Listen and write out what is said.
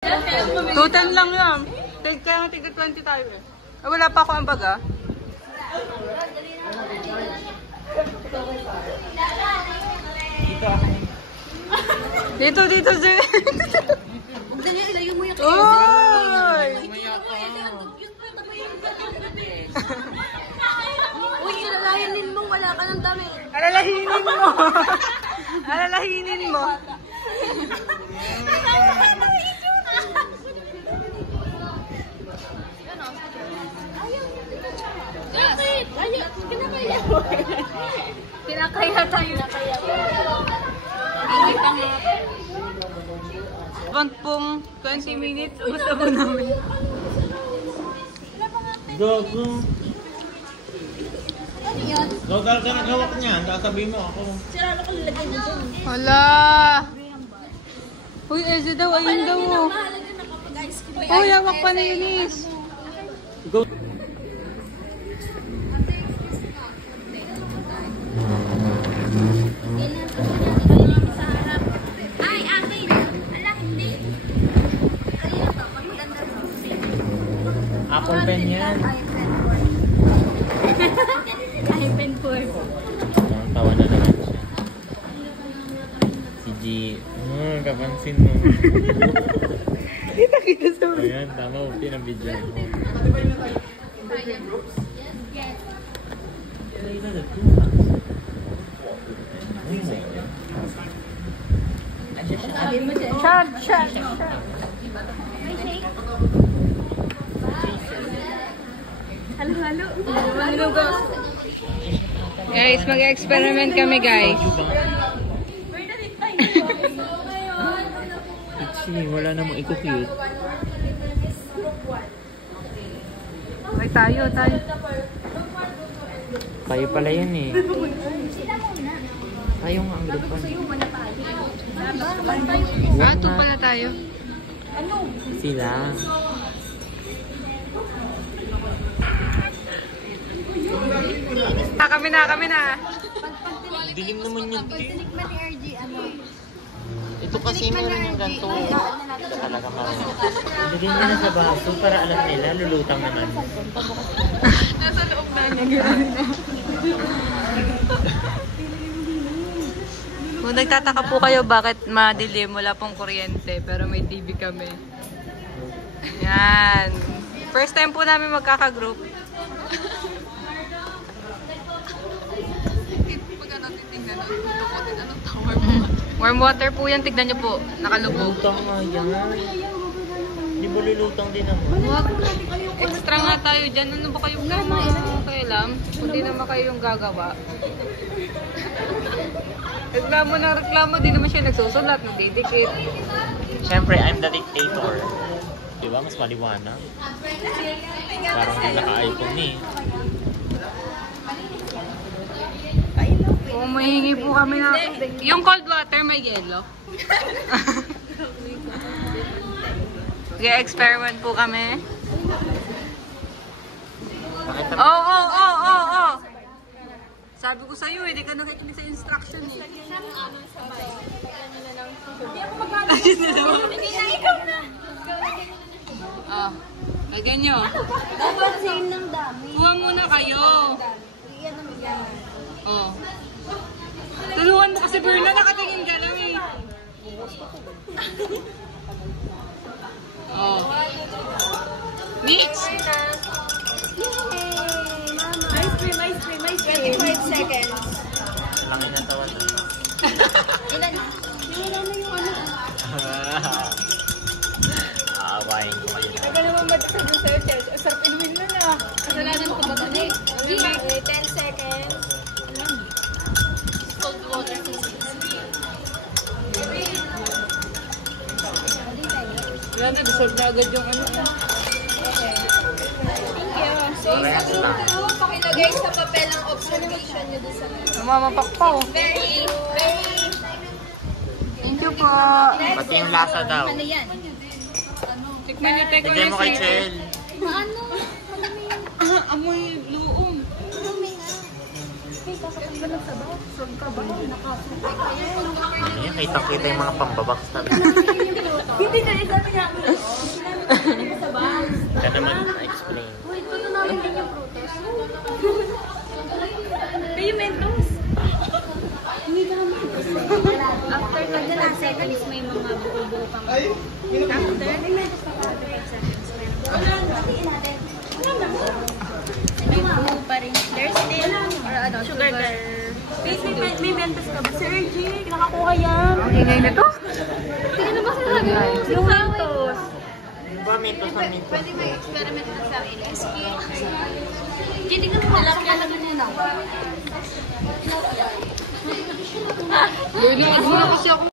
210 lang yan. Kaya tiga 20 tayo eh. Wala pa ako ang baga. Dito, sir. Dali, ilayo mo yung Oy! Uy, alalahanin mo, wala ka ng dami. Alalahinin mo. Alalahinin mo. Kinakaya tayo. Bant pong 20 minutes. Gusto mo namin. Gago. Local ka na hawak niyan. Sasabihin mo ako. Siralo ko lalagay mo dun. Hala. Uy, Eze daw. Ayun daw. Uy, hawak pa na Eunice. Go. Ay, akin. Ala, hindi. Kaya to, pag maganda to. Apple pen yan. iPen 4. Tawa na naman siya. Si G. Kapansin mo. Kita sa mga. Ayan, tama. Pinabidyan mo. Shot. Halo-halo. Guys, mag-experiment kami, guys. Itchy, wala namang iko-cute. Ay, tayo. Tayo pala yun eh. Tayo nga ang grupan. Ito pala tayo. Sila. Kami na. Dilim naman yun. Tinikman ni RG, ano? Ito kasi meron yung ganito. Talaga marami. Lagyan nyo na sa baso para alam nila. Lulutang naman. Nasa loob na niya. Kung nagtataka po kayo bakit madilim, wala pong kuryente, pero may TV kami. Yan. First time po namin magkaka-group. Warm water po yan, tignan nyo po. Nakalubog. Lulutang nga yan. Di ba lulutang din naman? Wag. Extra nga tayo dyan. Ano ba kayong kailam? Hindi naman kayo yung gagawa. Reklamo ng reklamo, di naman siya nagsusulat, nagdidikit. Siyempre, I'm the dictator. Diba? Mas maliwanag. Parang hindi naka-iPhone eh. Kung mahingi po kami na... Yung cold water, may yelo. Experiment po kami. Oh. Sabi ko sa'yo eh, di ka nakikinig sa instruction eh. Oh, lagyan nyo. Dapat same ng dami. Kuha muna kayo. Oh. Tulungan mo kasi Berna, nakatingin ka lang eh. Oh. Mix! Ice cream. 25 seconds. Lang yung natawa na. Ilan? Wala na yung ano. Aawain ko kayo. Ikaw naman matapos sa'yo, Chel. Sarap inumin mo na. Kasalanan ko ba ito? 10 seconds. Cold water. Yan, dissolve na agad yung ano. Okay. Thank you. So, pakilagay sa papel ang observation nyo doon sa Namamapakpaw. very Thank you po. Pati yung lasa daw. ano yan? Tikman niyo, teko Bigyan mo kay Chel. Ano? Amoy luong. Ano yan? Kitang-kita yung mga pambabaks talaga. Hindi na sabi niya ako. Sinabi ko sa box. Ka naman explain. Wait, ito namin din yung prutas. Kayo mentos. Hindi ka naman. After 25 seconds, may mga buo-buo pang. After, may mentos pa 45 seconds. Wala natin. May buo pa rin. There's still, or ano, sugar. May mentos ka ba? Sir Jake, nakakuha yan. Ang ingay na to. Sige na ba sinasabi mo? Yung mentos. Ba, mintos na mintos. Pwede may experiment na sa akin. Hindi ka naman lalaki naman yan ako. Doon lang kasi ako.